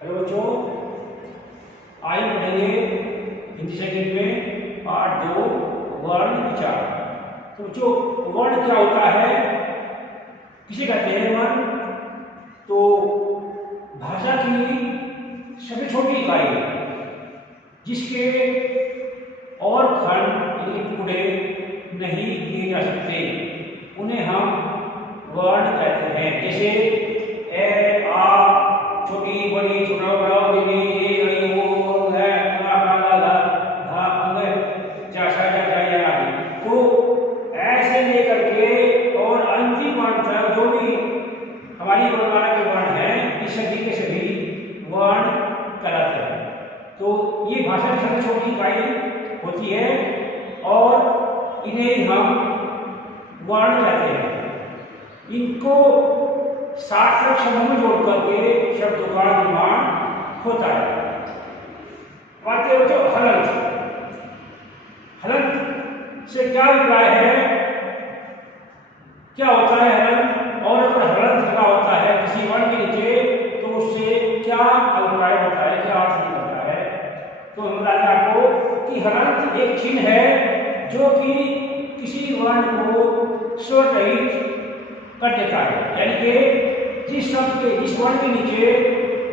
Hello बच्चों, आज पढ़ेंगे हिंदी सेकंड में पार्ट 2 वर्ण विचार। तो बच्चों, वर्ण क्या होता है, किसे कहते हैं वर्ण? तो भाषा की सबसे छोटी इकाई जिसके और खंड यानी टुकड़े नहीं किए जा सकते, उन्हें हम वर्ण कहते हैं। जैसे ए, आ, छोटी बड़ी छोटा बड़ा बेबी ये नहीं वो है का ला ला धा अंग जा सा जा जा या आदि। तो ऐसे लेकर के और अंतिम वर्ण तक जो भी हमारी वर्णमाला के वर्ण हैं, ये सभी के सभी वर्ण कहलाते हैं। तो ये भाषा की सबसे छोटी इकाई होती है और इन्हें हम वर्ण कहते हैं। इनको सार्थक समूह में जोड़ करके शब्दों का निर्माण होता है। बात है तो हलंत। हलंत से क्या अभिप्राय है, क्या होता है हलंत? और अगर हलंत क्या होता है किसी वर्ण के नीचे, तो उससे क्या अभिप्राय होता है, क्या अर्थ निकलता है? तो हम बताते हैं आपको कि हलंत एक चिन्ह है जो कि किसी वर्ण को स्वर रहित कर देता है। यानी कि जिस शब्द के जिस वर्ण के नीचे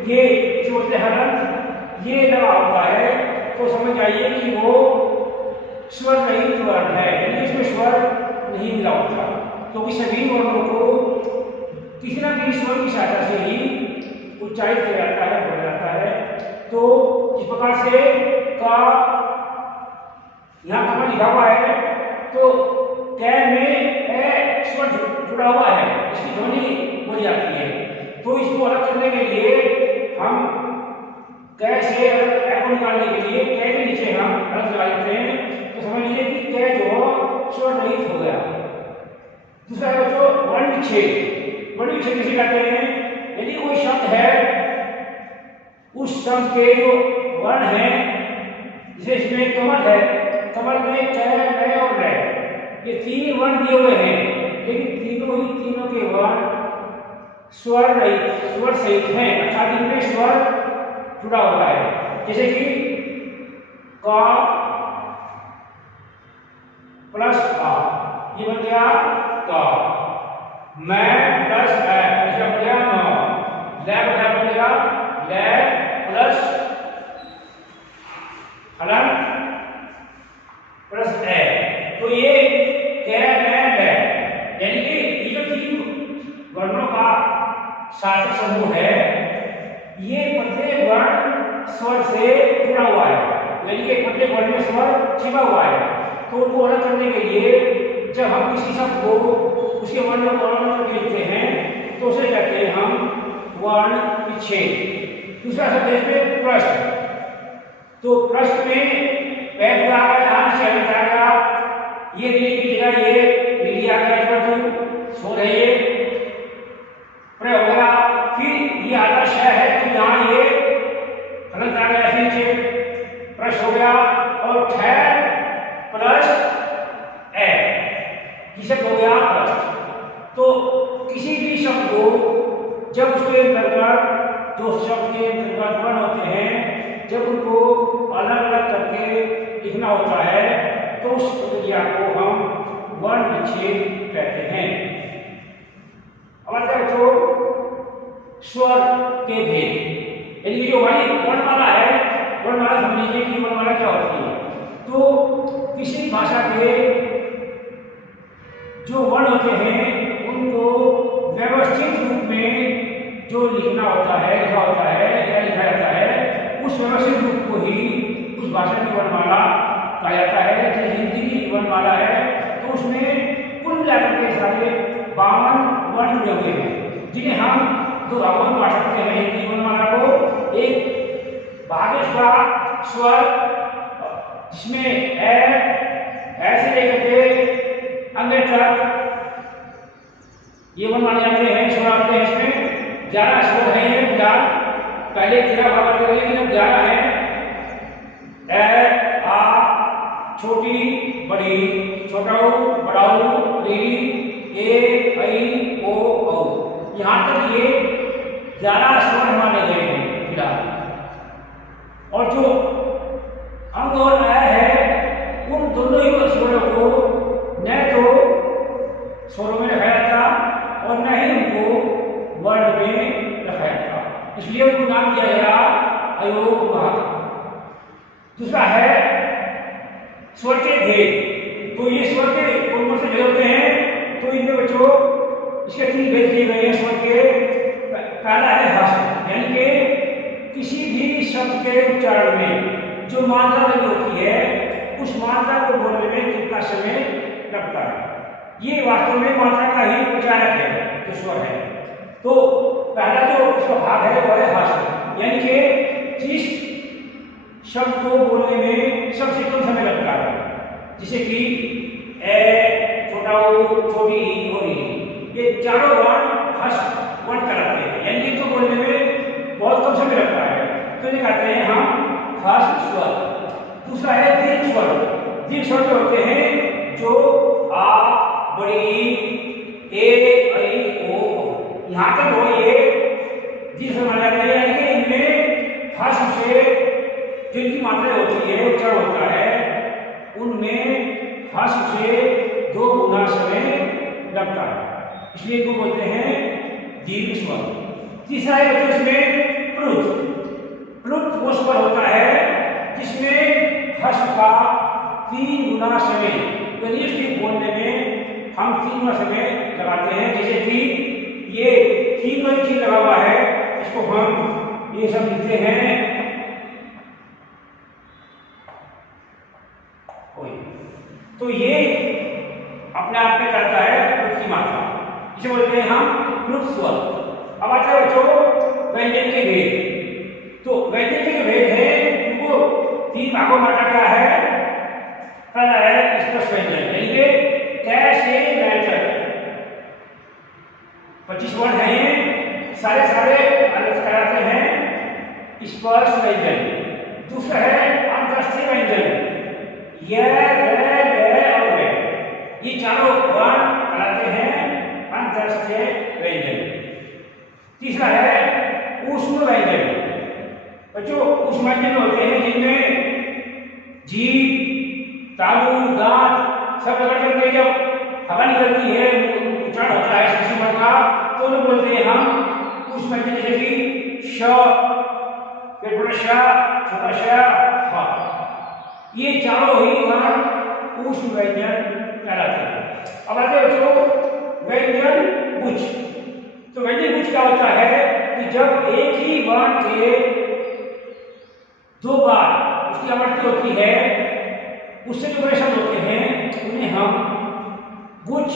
ये छोटे हलंत ये लगा होता है, तो समझ जाइए कि वो स्वर रहित वर्ण है, यानी इसमें स्वर नहीं मिला होता। क्योंकि सभी वर्णों को किसी न किसी स्वर की सहायता से ही उच्चारित किया जाता है, बोला जाता है। तो इस प्रकार से का यहाँ पर लिखा हुआ है, तो कै में ए स्वर जुड़ा हुआ है, इसकी ध्वनि बोली जाती है। तो इसको अलग करने के लिए हम कै से ए को निकालने के लिए कै के नीचे हम अलग लगा देते हैं। तो समझ लीजिए कि कै जो स्वर रहित हो गया। दूसरा है जो वर्ण विच्छेद। वर्ण विच्छेद किसे कहते हैं? यदि कोई शब्द है, उस शब्द के जो वर्ण है, जैसे इसमें कमल है, कमल में कै मै और रै, ये तीन वर्ण दिए हुए हैं, लेकिन तीनों के वर्ण स्वर रहित स्वर सहित हैं, अर्थात इनमें स्वर जुड़ा हुआ है। जैसे कि का प्लस आ, ये बन गया का। मैं प्लस है, ऐसा बन गया म। लै बन गया लै प्लस हलंत प्लस ए। तो ये कै मै लै, यानी कि ये जो तीन वर्णों का सार्थक समूह है, ये प्रत्येक वर्ण स्वर से जुड़ा हुआ है, यानी कि प्रत्येक वर्ण में स्वर छिपा हुआ है। तो उनको अलग करने के लिए जब हम किसी शब्द को उसके वर्णों को अलग करके लिखते हैं, तो उसे कहते हैं हम वर्ण विच्छेद। दूसरा शब्द है इसमें प्रश्न। तो प्रश्न में पैर आ गया, यहाँ से हट जाएगा, ये नीली की जगह ये नीली आ गया, सो रही है, प्रयोग हो गया। फिर ये आधा शय है, तो यहाँ ये हलंत आ गया नीचे, प्रश्न हो गया। और ठहर प्लस ए, ये शब्द हो गया प्रश्न। तो किसी भी शब्द को जब उसके अंतर्गत जो शब्द के अंतर्गत वर्ण होते हैं, जब उनको अलग अलग करके लिखना होता है, तो उस प्रक्रिया को हम वर्ण विच्छेद कहते हैं। अब जो स्वर के भेद, यानी जो हमारी वर्णमाला है, वर्णमाला समझ लीजिए कि वर्णमाला क्या होती है। तो किसी भाषा के जो वर्ण होते हैं, उनको व्यवस्थित रूप में जो लिखना होता है, लिखा होता है या लिखा जाता है, उस व्यवस्थित रूप को ही उस भाषा की वर्णमाला कहा जाता है। जैसे हिंदी की वर्णमाला है, तो उसमें कुल मिलाकर के सारे 52 वर्ण जुड़े हुए हैं, जिन्हें हम दो भागों में बांट सकते हैं हिंदी वर्णमाला को। एक भाग का स्वर, जिसमें ऐसे लेकर के अंग्रेज तक ये वर्णमाला जाते हैं, स्वर आते हैं। इसमें 11 स्वर हैं, ये 11 पहले 13 भाग करते हैं, लेकिन 11 है। ए आ, छोटी बड़ी, छोटा ऊ बड़ा ऊ, री ए ऐ ओ औ, यहाँ तक ये 11 स्वर माने गए हैं। फिलहाल। और जो अंग और आया है उन दोनों ही स्वरों को न तो स्वरों में रखा जाता और न ही उनको वर्ण में रखा जाता, इसलिए उनको नाम दिया गया अयोग भाग। दूसरा है स्वर के भेद। तो ये स्वर के कौन कौन से भेद होते हैं? तो इनमें बच्चों इसके 3 भेद किए गए हैं स्वर के। पहला है हस्त, यानी कि किसी भी शब्द के उच्चारण में जो मात्रा लगी होती है उस मात्रा को बोलने में कितना समय लगता है। ये वास्तव में मात्रा का ही उच्चारक है जो स्वर है। तो पहला जो उसका भाग है वह है हस्त, यानी कि जिस शब्द को बोलने में सबसे कम समय लगता है, जैसे कि ए, छोटा ओ, छोटी ई और ई, ये चारों वर्ण हस्त वर्ण कहलाते हैं, यानी कि इनको बोलने में बहुत कम समय लगता है, तो ये कहते हैं हम हस्त स्वर। दूसरा है दीर्घ स्वर। दीर्घ स्वर जो होते हैं जो आ, बड़ी ई, ए, ऐ, ओ, यहाँ तक हो ये दीर्घ स्वर माना जाता है, यानी कि इनमें हस्त से जिनकी मात्रा होती है उच्चारण होता है उनमें हस्त से 2 गुना समय लगता है, इसलिए इनको बोलते हैं दीर्घ स्वर। तीसरा है बच्चों इसमें प्लुत। प्लुत वो स्वर होता है जिसमें हस्त का 3 गुना समय, यानी इसके बोलने में हम 3 गुना समय लगाते हैं। जैसे कि ये 3 चीज लगा हुआ है, इसको हम ये सब लिखते हैं तो ये अपने आप में करता है प्लुत की मात्रा, इसे बोलते हैं हम प्लुत स्वर। अब आता है बच्चों व्यंजन के भेद। तो व्यंजन के जो भेद है उनको 3 भागों में बांटा गया है। पहला है स्पर्श व्यंजन, यानी कि क से ल तक 25 वर्ण है, ये सारे अलग कराते हैं स्पर्श व्यंजन। दूसरा है अंतरस्थीय व्यंजन, य, र, और वे, ये चारों वर्ण कहलाते हैं अंतरस्थीय व्यंजन। तीसरा है ऊष्म व्यंजन। बच्चों ऊष्म व्यंजन होते हैं जिनमें जीभ, तालु, दांत सब रगड़ करके जब हवा निकलती है उच्चारण होता है किसी वर्ण का, तो उन्हें बोलते हैं हम ऊष्म व्यंजन, जैसे कि श, श, छोटा श, ह, ये चारों ही वर्ण ऊष्म व्यंजन कहलाते हैं। अब आते हैं बच्चों व्यंजन गुच्छ। तो व्यंजन गुच्छ क्या होता है कि जब एक ही वर्ण के 2 बार उसकी आवृत्ति होती है, उससे जो बड़े शब्द होते हैं उन्हें हम गुच्छ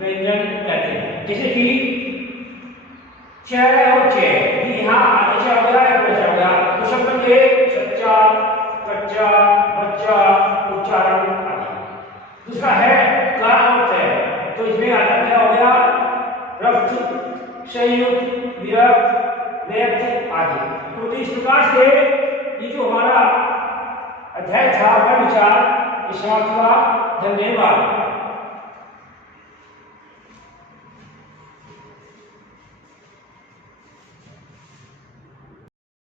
व्यंजन कहते हैं। जैसे कि च और चे, यहाँ आगे च हो गया या बच्चा हो गया, तो शब्द बन गए सच्चा, कच्चा, बच्चा, उच्चारण आदि। दूसरा है का और तय, तो इसमें आता क्या हो गया रक्त, संयुक्त, विरक्त, व्यक्त आदि। तो इस प्रकार से ये जो हमारा अध्याय था वर्ण विचार, इस समाप्त हुआ। धन्यवाद।